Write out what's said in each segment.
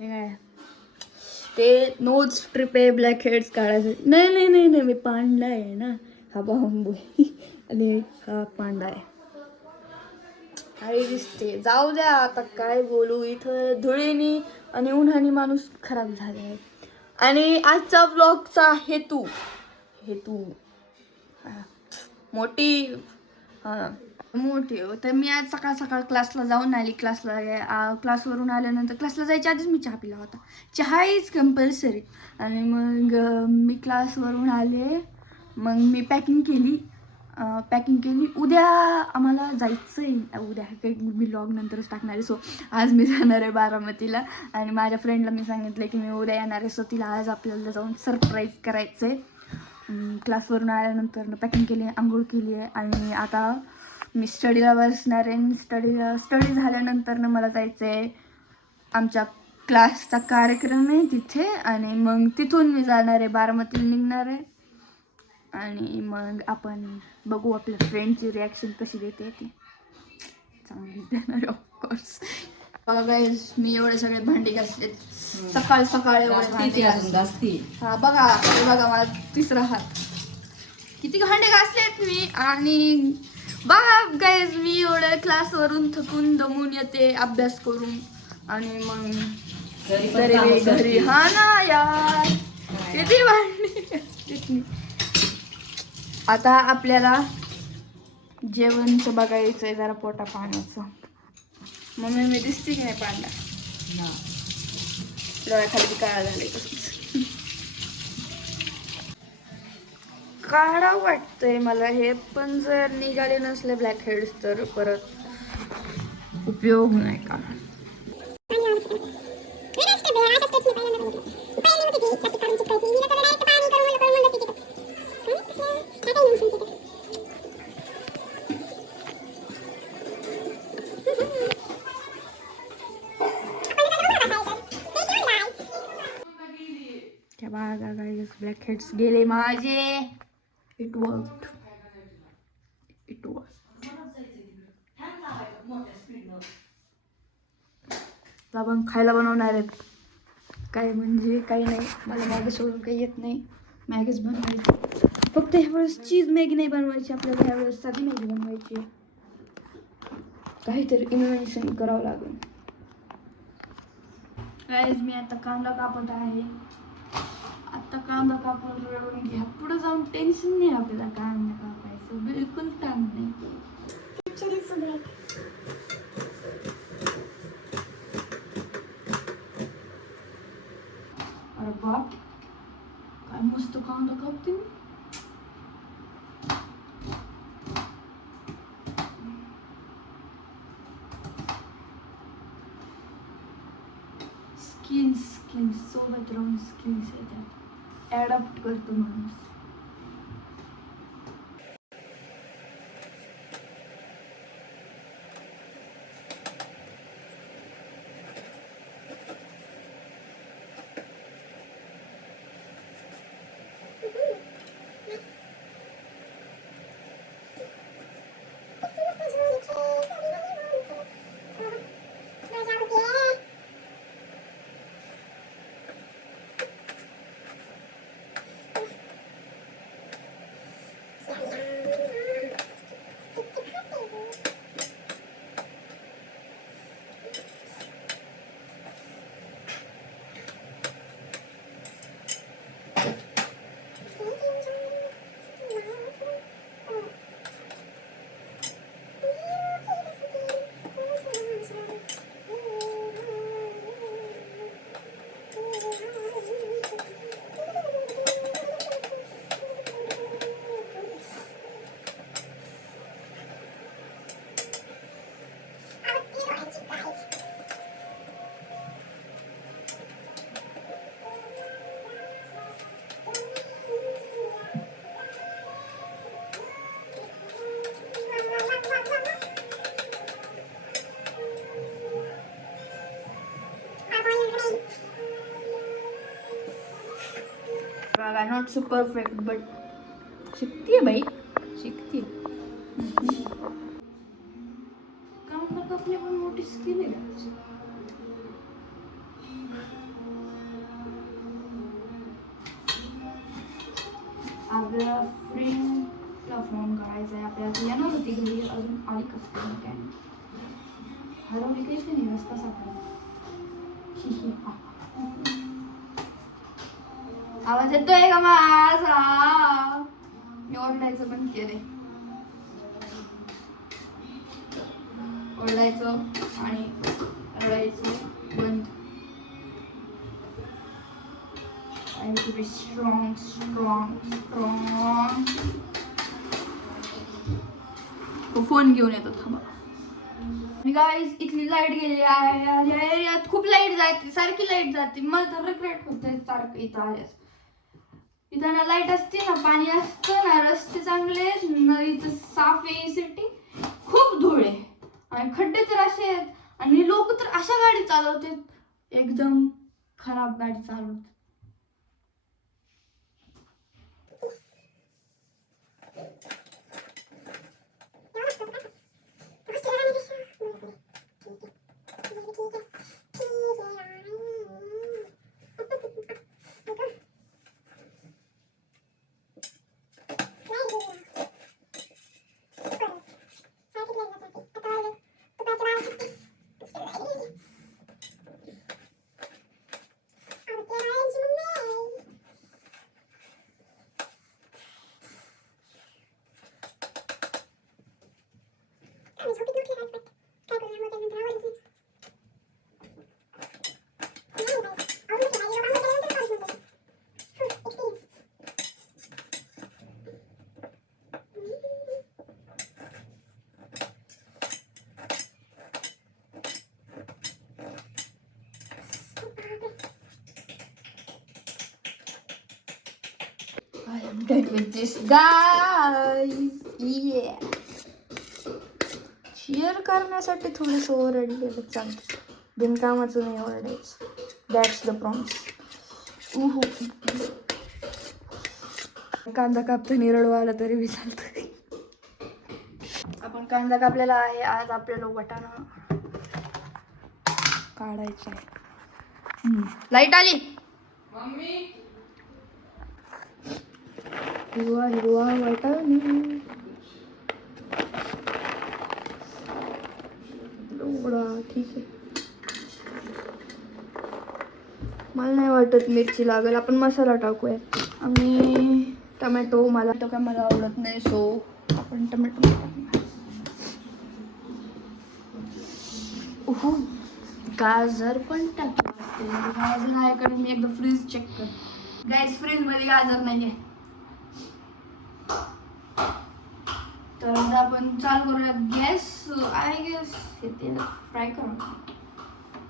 हे काय ते नोज स्ट्रिप आहे ब्लॅक हेड्स काढायसाठी. नाही नाही नाही नाही, मी पांडा आहे ना, हा बांबू आणि हा पांडा आहे. काही दिसते, जाऊ द्या आता काय बोलू. इथं धुळीनी आणि उन्हाने माणूस खराब झाला आहे. आणि आजचा ब्लॉगचा हेतू मोठी मोठी तर मी आज सकाळ सकाळ क्लासला जाऊन आली. क्लासवरून आल्यानंतर क्लासला जायच्या आधीच मी चहा पिला होता. चहा इज कंपल्सरी. आणि मग मी क्लासवरून आले, मग मी पॅकिंग केली. उद्या आम्हाला जायचं आहे. उद्या काही मी व्लॉग नंतरच टाकणार आहे. सो आज मी जाणार आहे बारामतीला. आणि माझ्या फ्रेंडला मी सांगितलं की मी उद्या येणार आहे. सो तिला आज आपल्याला जाऊन सरप्राईज करायचं आहे. क्लासवरून आल्यानंतर पॅकिंग केली, आंघोळ केली आहे आणि आता मी स्टडीला बसणार आहे. स्टडी झाल्यानंतर मला जायचं आहे, आमच्या क्लासचा कार्यक्रम आहे तिथे. आणि मग तिथून मी जाणार आहे, बारामतीला निघणार आहे. आणि मग आपण बघू आपल्या फ्रेंडची रिॲक्शन कशी देते. ती चांगली देणार आहे ऑफकोर्स. बघा गाईज, मी एवढे सगळे भांडी घासलेत सकाळ सकाळ. एवढे भांडी घासते. हा बघा, हे बघा माझा तिसरा हात. किती भांडे घासलेत मी. आणि बघा गाईज, मी एवढं क्लासवरून थकून दमून येते अभ्यास करून. आणि मग घरी हा ना यार, किती भांडी. आता आपल्याला जेवणचं बघायचंय, जरा पोटा पाण्याचं. मम्मी मी दिसते की नाही पांडा? डोळ्याखाली काळा झाले कसं काढा वाटतंय मला हे. पण जर निघाले नसले ब्लॅक हेड्स तर परत उपयोग नाही का. त्या बागा गाईस, ब्लॅक हेड्स गेले माझे. It worked. आपण खायला बनवणार आहेत. काय म्हणजे काही नाही, मला मॅगी सोडून काही येत नाही. मॅगीच बनवायची, फक्त ह्यावेळेस चीज मॅगी नाही बनवायची आपल्याला. ह्यावेळेस साधी मॅगी बनवायची. काहीतरी इन्व्हेन्शन करावं लागेल. गाईज मी आता कांदा कापत आहे. आता कांदा कापून घ्या, पुढे जाऊन टेन्शन नाही आपल्याला कांदा कापायचं, बिलकुल ताण नाही. अरे बाप, काय मस्त कांदा कापते मी. स्किन सोबत राहून स्किन्स येतात, ॲडॉप्ट करतो माणूस. Not so perfect, but शिकती है भाई, शिकती है. कांदा कापणे पण मोठी स्किल आहे. बारीक असते हरवली काहीच नाही रस्ता सापडला. आवाज येतोय का माझा? मी ओरडायचं बंद केलंय. ओरडायचं आणि रडायचं बंद. I need to be strong. Phone घेऊन येतो थांबा. गाईज इथली लाईट गेली आहे. या एरियात खूप लाईट जाते, सारखी लाईट जाते. मला तर रिग्रेट होतंय सारखं इथं आल्यास. इथं ना लाईट असते ना, पाणी असतं ना, रस्ते चांगले ना, इथं साफ आहे सिटी. खूप धूळ आहे आणि खड्डे तर असे आहेत आणि लोक तर अशा गाडी चालवतात, एकदम खराब गाडी चालवतात. I am dead with this, guys. Yeah. Share करण्यासाठी थोडंसं ओरडलेलं चालतं, बिनकामाचं नाही ओरडायचं. That's the promise. कांदा कापताना रडू आला तरी बी चालतं. आपण कांदा कापलेला आहे. आज आपल्याला वाटाणा काढायचा आहे. लाईट आली. हिरवा हिरवा वाटाणा एवढा ठीक आहे. मला नाही वाटत मिरची लागेल. आपण मसाला टाकूया आणि टमॅटो. मला तो काय मला आवडत नाही, सो आपण टमॅटो टाकूया. गाजर पण टाकू. गाजर आहे का मी एकदा फ्रीज चेक कर. गाईस फ्रीज मध्ये गाजर नाही आहे. तर आता आपण चालू करूया गॅस. आय गेस हे तेल फ्राय करू.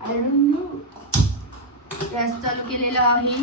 I don't know. गॅस चालू केलेला आहे.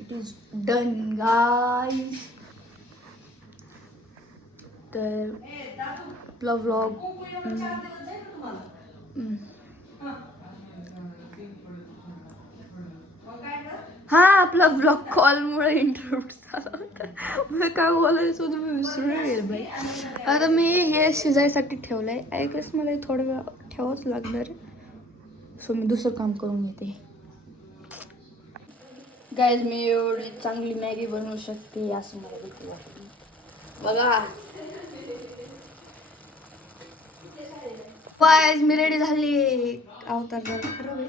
It is done, guys. तर आपला व्लॉग हा आपला व्लॉग कॉलमुळे इंटरप्ट झाला होता. मला काय बोलायचं सुद्धा मी विसरून गेले बाई. आता मी हे शिजायसाठी ठेवलं आहे. आय गेस मला थोडा वेळ ठेवावंच लागणार आहे. सो मी दुसरं काम करून घेते. गाईज मी एवढी चांगली मॅगी बनवू शकते असं मला देखील वाटतं. बघा गाईज मी रेडी झाली. अवतार जरा खराब आहे.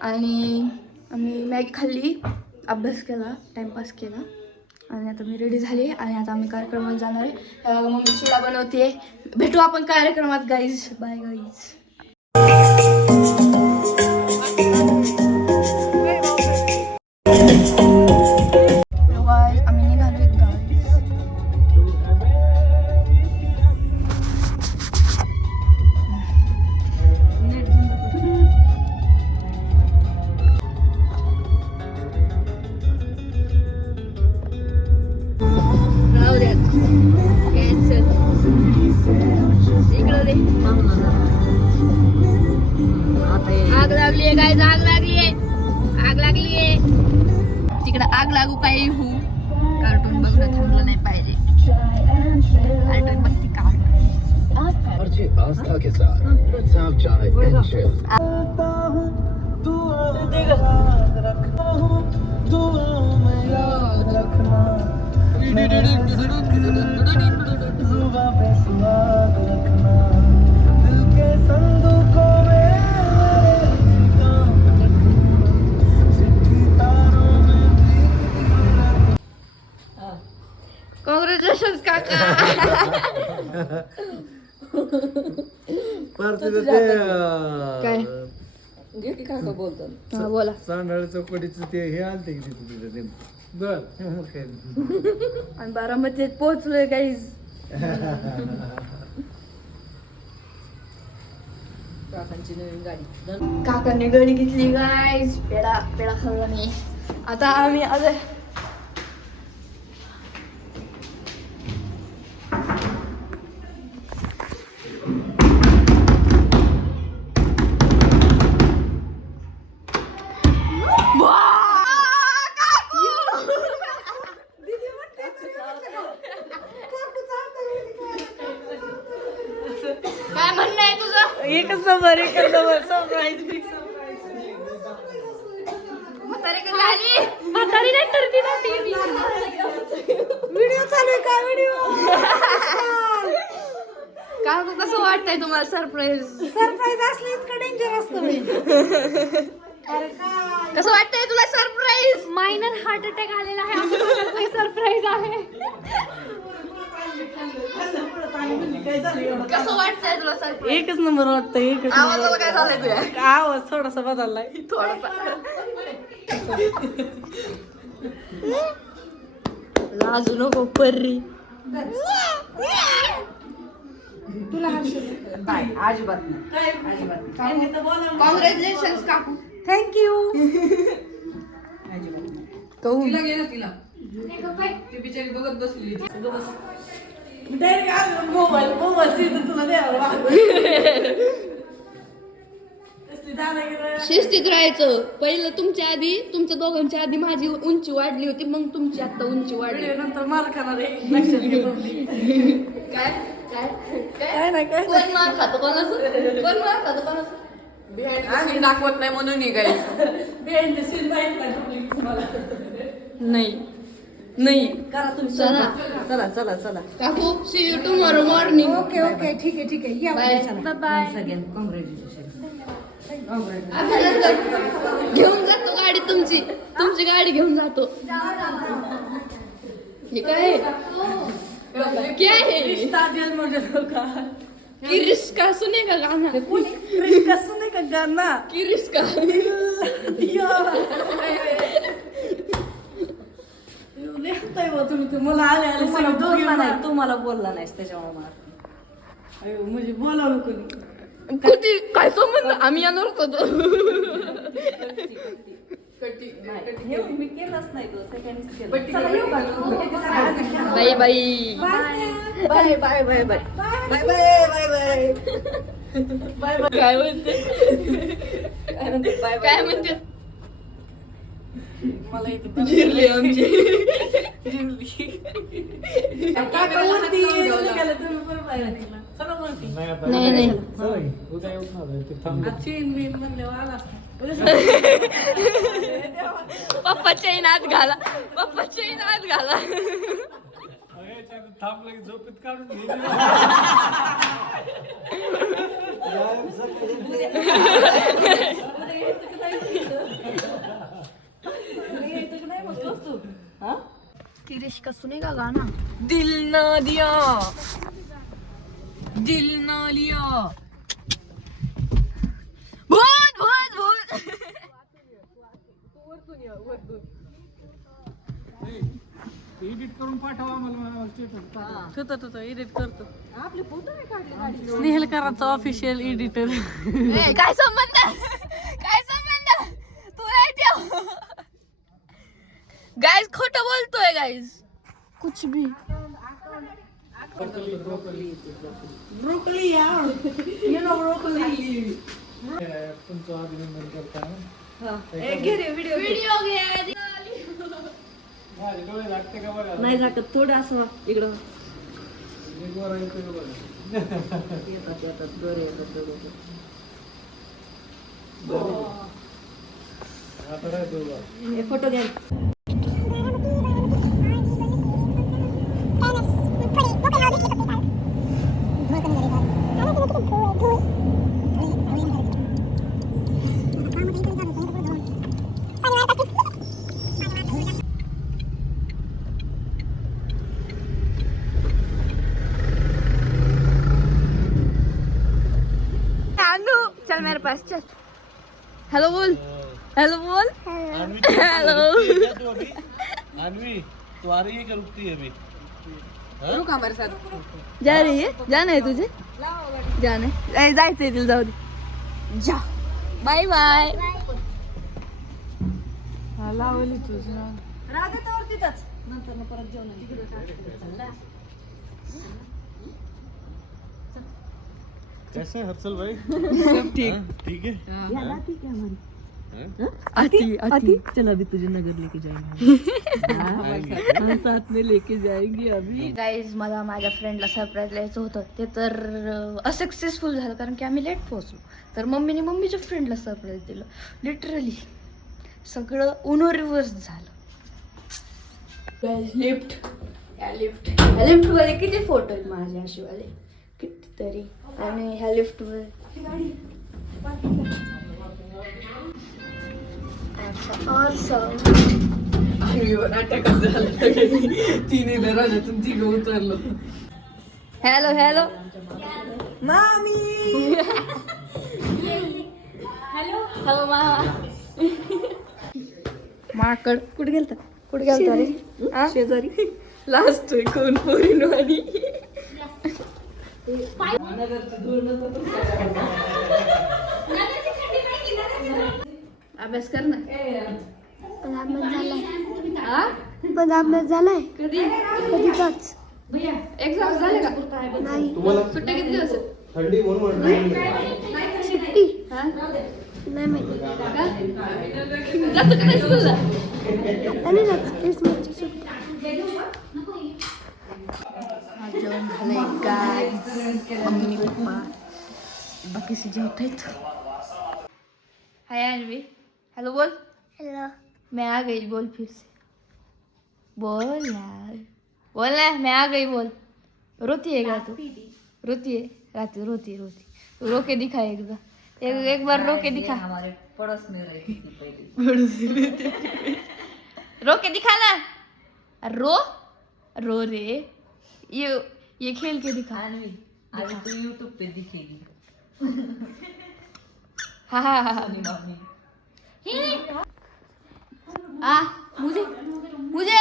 आणि आम्ही मॅगी खाल्ली, अभ्यास केला, टाइमपास केला आणि आता मी रेडी झाली आणि आता आम्ही कार्यक्रमात जाणार आहे. मम्मी चिला बनवते. भेटू आपण कार्यक्रमात गाईज. Bye guys. आम्ही निघालोय गाईज. आग लागलीये गाईज, आग लागलीये, आग लागलीये. तिकडे आग लागू काही हो. कार्टून बघणं थांबलं नाही पाहिजे. कार्टून बघते आस्था के साथ साफ चाय एंड चिल कॉंग्रॅच्युलेशन्स काका. काय घे की काका बोलतात. हा बोला. सांडाळ चौकडीचं ते हे आणते की तिथे ते बर मग काय आणि बारामतीत पोहोचलोय गाईज. काकांची नवीन गाडी. काकांनी गडी घेतली गाईज. पेढा पेढा खाल्ला मी. आता आम्ही आलोय. काय म्हणणं आहे तुझं? एकच नंबर सरप्राईज. व्हिडिओ चालू आहे काय? व्हिडिओ काकू कसं वाटतंय तुम्हाला सरप्राईज? सरप्राईज असलं इतकं डेंजर असतं. कसं वाटतंय तुला सरप्राईज? मायनर हार्ट अटॅक आलेला आहे. सरप्राईज आहे. कसं वाटतंय तुला सरप्राईज? एकच नंबर वाटतं. एकच आवाजाला काय झालंय तुझ्या? आवाज थोडासा बदललाय. थोडासा लाजू नको पर्री. तुला नाही अजिबात नाही अजिबात कॉंग्रॅच्युलेशन काकू. थँक्यू कहून शिस्तीत राहायचं. पहिलं तुमच्या आधी, तुमच्या दोघांच्या आधी माझी उंची वाढली होती, मग तुमची आता उंची वाढली. नंतर मार खाणार आहे लक्षात घे public. काय काय काय नाही काय. कोण मार खातो कोणाचं? कोण मार खातो कोणाचं? दाखवत नाही म्हणून behind the scene माहित नाही public तुम्हाला. नाही नाही. करा तुम्ही चला. चला चला चला काकू see you tomorrow morning. Okay okay ठीक आहे ठीक आहे या बाय बाय. सगळ्यांना कॉंग्रॅच्युलेशन. घेऊन जातो गाडी तुमची. तुमची गाडी घेऊन जातो. हे काय क्या है? रिश्ता जेलमध्ये होगा. की रिस्का सुनेगा गाना? रिश्ता सुने का गाना. की रिस्का? तुम्ही मला आले आले सगळं बोलला नाही. तू मला बोलला नाहीस त्याच्यामुळे मला अयो म्हणजे बोलावलं कोणी. कुठे काय संबंध? आम्ही येणार होतो. मी केलंच नाही तो सेकंडच केलं. चला येऊ का? Bye bye bye bye bye bye bye bye bye bye bye. काय म्हणते? काय म्हणते बाय बाय. काय म्हणते? मला इथे जिरली आमची. काका वरती निघाले तुम्ही बरोबर बाहेर निघाला. चला वरती. नाही नाही. उद्या येऊन आलोय, ते थांब. चीन मी म्हणल्यावर आला असता. पप्पाच्या नाद घाला. पप्पाच्या नाद घाला. अरे, याच्यात थांबलं की झोपेत काढून घे. किरिश का सुनेगा गाना? दिल ना दिया, दिल ना लिया. भूत भूत भूत. एडिट करून पाठवा मला स्टेटस. तो एडिट करतो. आपले फोटो नाही काढले. स्नेहलकरांचा ऑफिशियल एडिटर. काय संबंध? काय संबंध? तू नाही ठेव. गाइस खोटं बोलतोय गाइस. कुछ भी. ब्रोकली यार. You know broccoli. तुमचं अभिनंदन करताना घे रे व्हिडिओ घे. माझे डोळे लागते का बघा. नाही झाकत थोडं असं इकडं मी गोरा येतोय का बघा. येतात दोरे येतात दोघं. आता राहतो बघा. फोटो घ्या. चल मेरे पास चल. हेलो बोल. हेलो बोल. हेलो. अन्वी तू आ रही है क्या रुकती है अभी? रुक हमारे साथ. जा रही है? जाना है तुझे? जाना है. जायचंय तिला. जाऊ दे. जा. Bye bye. लावली तुझं राधा तिथंच नंतर परत जेवण. कैसे हैं हर्षल भाई? सब ठीक. ठीक है. आती आती. चल अभी तुझे नगर लेके जाएंगे. साथ में लेके जाएंगे अभी. गाईज मला माझ्या फ्रेंडला सरप्राईज द्यायचं होतं. ते तर असक्सेसफुल झालं कारण की आम्ही लेट पोहोचलो. तर मम्मीने मम्मीच्या फ्रेंडला सरप्राईज दिलं. लिटरली सगळं उनो रिव्हर्स झालं. लिफ्ट. ह्या लिफ्टमध्ये किती फोटो आहेत माझे अशीवाले कितीतरी. आणि ह्या लिफ्टमध्ये तिने दरवाजातून तिघ उतरलो. हॅलो हॅलो मामी. हॅलो मामा. माकड कुठे गेलता रे शेजारी लास्ट कोण पोरीनो आणि अभ्यास कर ना अभ्यास झालाय कधी कधीच एक्झाम झाले का नाही सुट्ट्या किती दिवस आहेत? थंडी म्हणून सुट्टी हा? नाही माहिती जातो का नाही स्कूलला आता नाही जात क्रिसमसची सुट्टी जेवण झालंय गाईज मम्मी पप्पा बाकीचे जेवत आहेत हाय अन्वी हेलो बोल हॅलो मैं आ गई बोल फिर से बोल यार बोल ना मैं आ गई बोल रोती है क्या तू रोती है रात रोती रो के दिखा एक बार रो के दिखा हमारे पड़ोस में रहती थी पहले रो के दिखा ना रो रे ये खेल के दिखा अन्वी अभी तो यूट्यूब पे दिखेगी हाँ मम्मी मुझे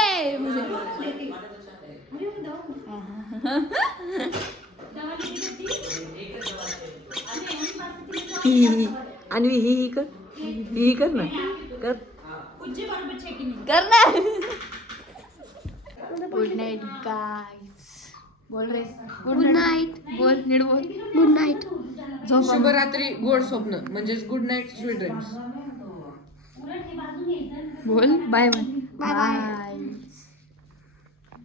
अन्वी ही कर ना कर करना गुड नाइट गाइस बोल रे गुड नाइट बोल नीट बोल गुड नाईट शुभरात्री गोड स्वप्न म्हणजेच गुड नाईट स्वीट ड्रीम्स बोल बाय बाय बाय